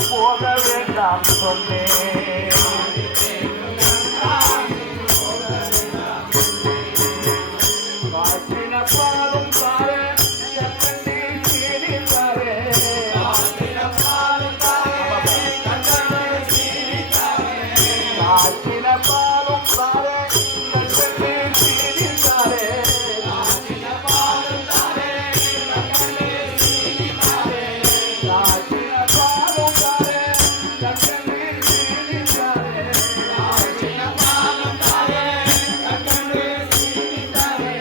போக வேண்டாம் சொன்னேன். காற்றின பாலும் தாரே கண்ணி சீனி தாரே காற்றின பாலும் தாரே காற்றின பாலும் தாரே கண்ணி சீனி தாரே காற்றின பாலும் தாரே கண்ணி சீனி தாரே காற்றின பாலும் தாரே கண்ணி சீனி தாரே காற்றின பாலும் தாரே கண்ணி சீனி தாரே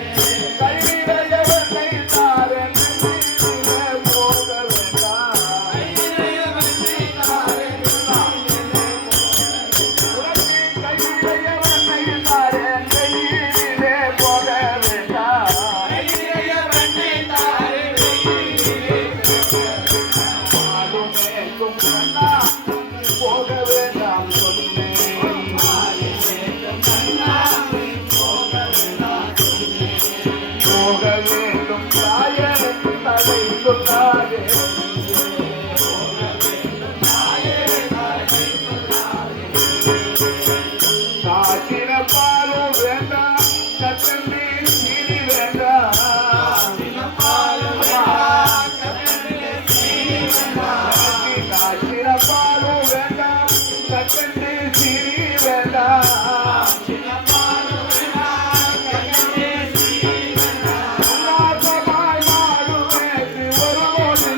கையிலையவனை தாரே நெஞ்சிலே போக வேண்டாம் கையிலையவனை தாரே கையிலையவனை தாரே கையிலே போக வேண்டாம் கையிலையவனை தாரே கையிலே மாலுமேக்கும் கண்ணா போக வேண்டாம் சொன்னேன். மாலுமேக்கும் கண்ணா போக வேண்டாம் போக வேண்டும் தாயே தடை சொல்லாதே போக வேண்டும் தாயே தடை சொல்லாதே காற்றின பாலும் வேண்டாம் கண்ணி சீனி வேண்டாம் காற்றின பாலும் வேண்டாம் கண்ணி சீனி வேண்டாம் காற்றின பாலும் வேண்டாம் கண்ணி சீனி வேண்டாம் காற்றின பாலும் வேண்டாம் கண்ணி சீனி வேண்டாம் உல்லாசமாய் வாழுவேன் ஒருபோது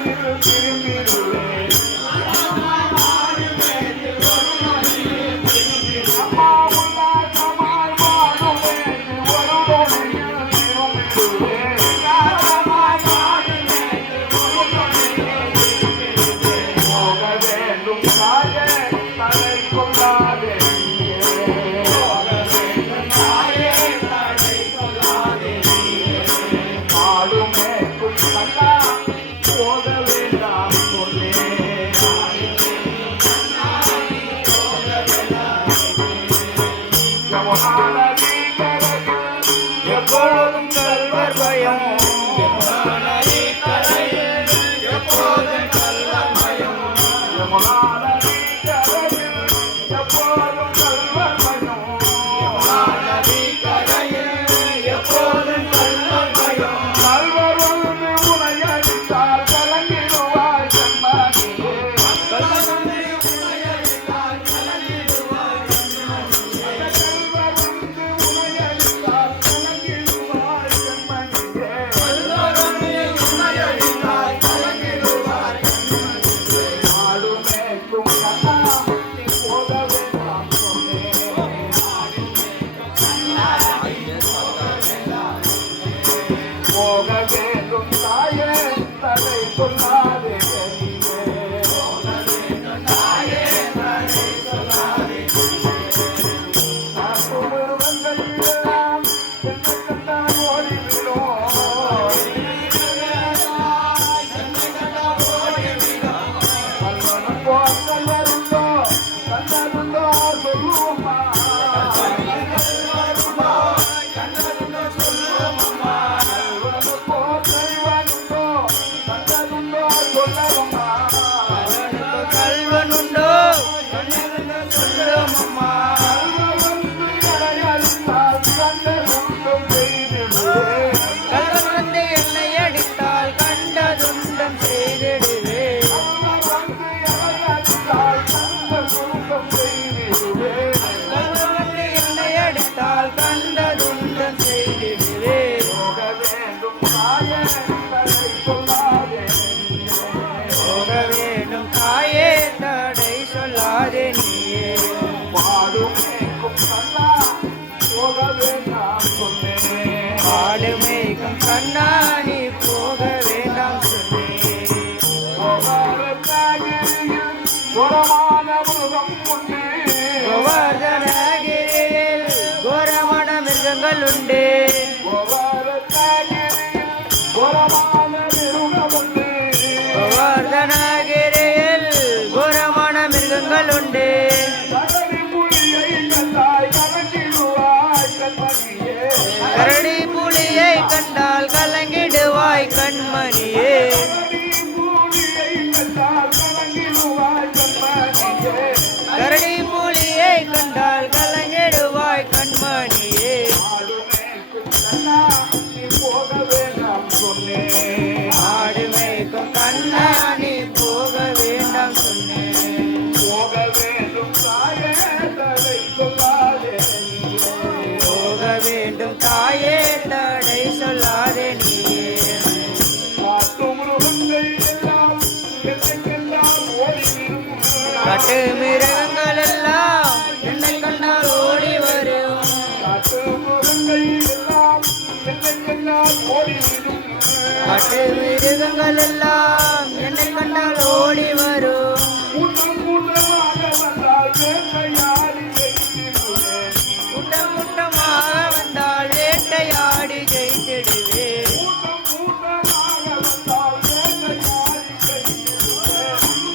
திரும்பிடுவேன் உல்லாசமாய் வாழுவேன் ஒருபோது திரும்பிடுவேன் அம்மா உல்லாசமாய் வாழுவேன் ஒருபோது திரும்பிடுவேன் உல்லாசமாய் வாழுவேன் ஒருபோது திரும்பிடுவேன் போக வேண்டும் தாயே தடை கொள்ளாதே போக வேண்டும் தாயே தடை கொள்ளாதே மாலுமேக்கும் கண்ணா போக வேண்டாம் சொன்னேன். யமுனா நதி கரையில் எப்பொழுதும் கல்வர் பயம் யமுனா நதி கரையில் எப்போதும் கல்வர் பயம் யமுனா நதி கரையில் எப்போதும் கல்வர் பயம் யமுனா நதி கரையில் எப்போதும் கல்வர் பயம் கல்வர் வந்து உனை அடித்தால் கலங்கிடுவாய் ஜன்மனியே கல்வர் வந்து உனை அடித்தால் கலங்கிடுவாய் ஜன்மனியே கல்வர் வந்து உனை அடித்தால் கலங்கிடுவாய் ஜன்மனியே கல்வர் வந்து உனை அடித்தால் கலங்கிடுவாய் ஜன்மனியே மாலுமேக்கும் கண்ணா நீ போக வேண்டாம் சொன்னேன். போக வேண்டும் தாயே தடை சொல்லாதே கனியே போக வேண்டும் தாயே தடை சொல்லாதே நாட்டுமிருகங்களெல்லாம் என்னை கண்டால் ஓடிவிடும் கல்வனும் போல் கல்வருண்டோ கண்டதுண்டோ சொல்லுவோம்மா கண்டதுண்டோ சொல்லுவோம்மா கல்வனும் போல் கல்வனுண்டோ கண்டதுண்டோ சொல்லவும்மா கல்வனுண்டோ கண்டதுண்டோ சொல்லுவோம்மா கல்வந்து எனையடித்தால் கண்டதுண்டும் செய்திடுவேன் கல்வந்து எனையடித்தால் கண்டதுண்டும் செய்திடுவேன் கல்வந்து எனையடித்தால் கண்டதுண்டும் செய்திடுவேன் கல்வந்து எனையடித்தால் கண்டதுண்டும் செய்திடுவேன் போக வேண்டும் தாயே தடை சொல்லாதே போக வேண்டும் தாயே தடை சொல்லாதே நீயே மாலுமேக்கும் கண்ணா போக வேண்டாம் சொன்னேன் மாலுமேக்கும் கண்ணா நீ போக வேண்டாம் சொன்னேன் கோபால காகிரியில் குரமான மிருகம் உண்டு மிருகங்கள் உண்டு கரடி புலியை கண்டால் கலங்கிடுவாய் கண்மணியே கரடி புலியை கண்டால் கலங்கிடுவாய் கண்மணியே ஆடு மேய்க்கும் கண்ணா நீ போக வேண்டாம் சொன்னேன் போக வேண்டும் தாயே தடை சொல்லாதே நீயே காட்டு மிருகங்கள் எல்லாம் என்னை கண்டால் ஓடி வரும் காட்டு மிருகங்கள் எல்லாம் என்னை கண்டால் ஓடி வரும் கூட்டம் கூட்டமாக வந்தால் வேட்டையாடி ஜெயித்திடுவேன்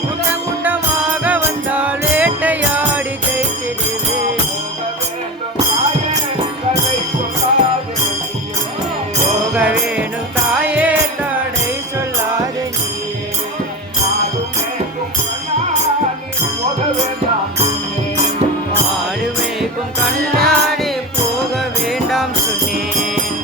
கூட்டம் கூட்டமாக வந்தால் வேட்டையாடி ஜெயித்திடுவேன் போக வேணும் தாயே தடை சொல்லாதே நீயே ஆடு மேய்க்கும் கண்ணாடி போக வேண்டாம் சொன்னேன்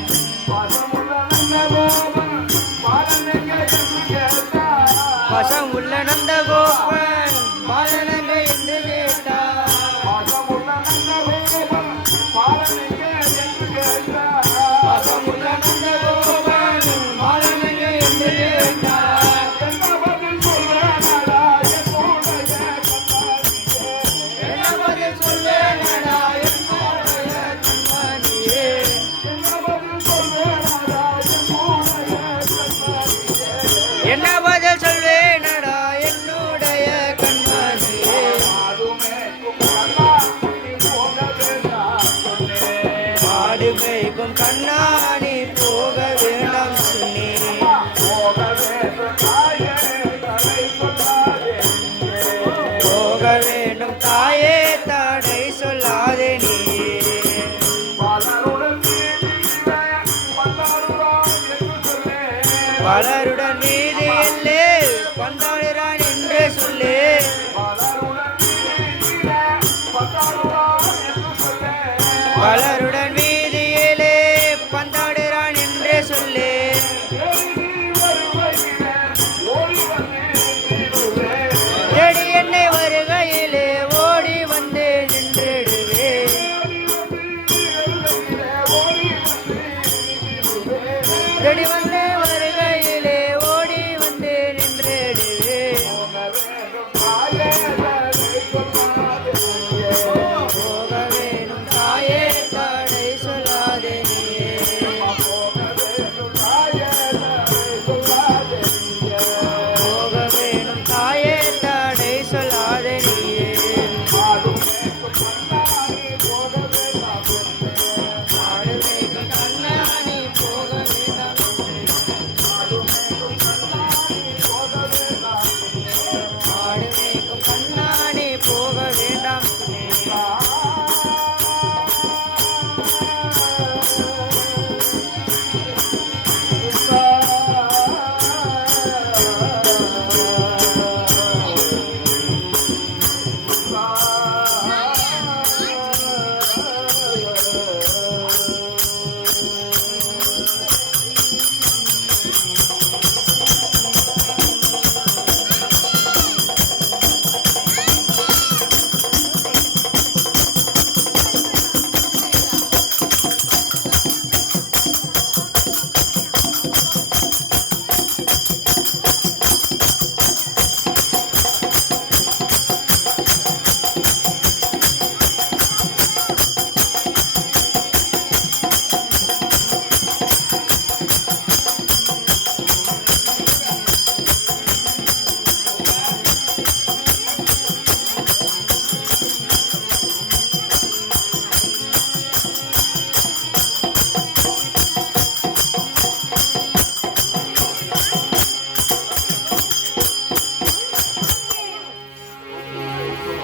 வசம் உள்ள நந்த கோபன் பாலனங்க என்று கேட்டார் வசம் உள்ள நந்த கோபன் பாலனங்க என்று கேட்டார் என்ன பதில் சொல்வேனடா என்னுடைய கண்மணியே என்ன பதில் சொல்வேனடா என்னுடைய கண்மணியே ஆடு மேய்க்கும் கண்ணாடி போக வேண்டாம் சொன்னேன் போக வேண்டும் தாயே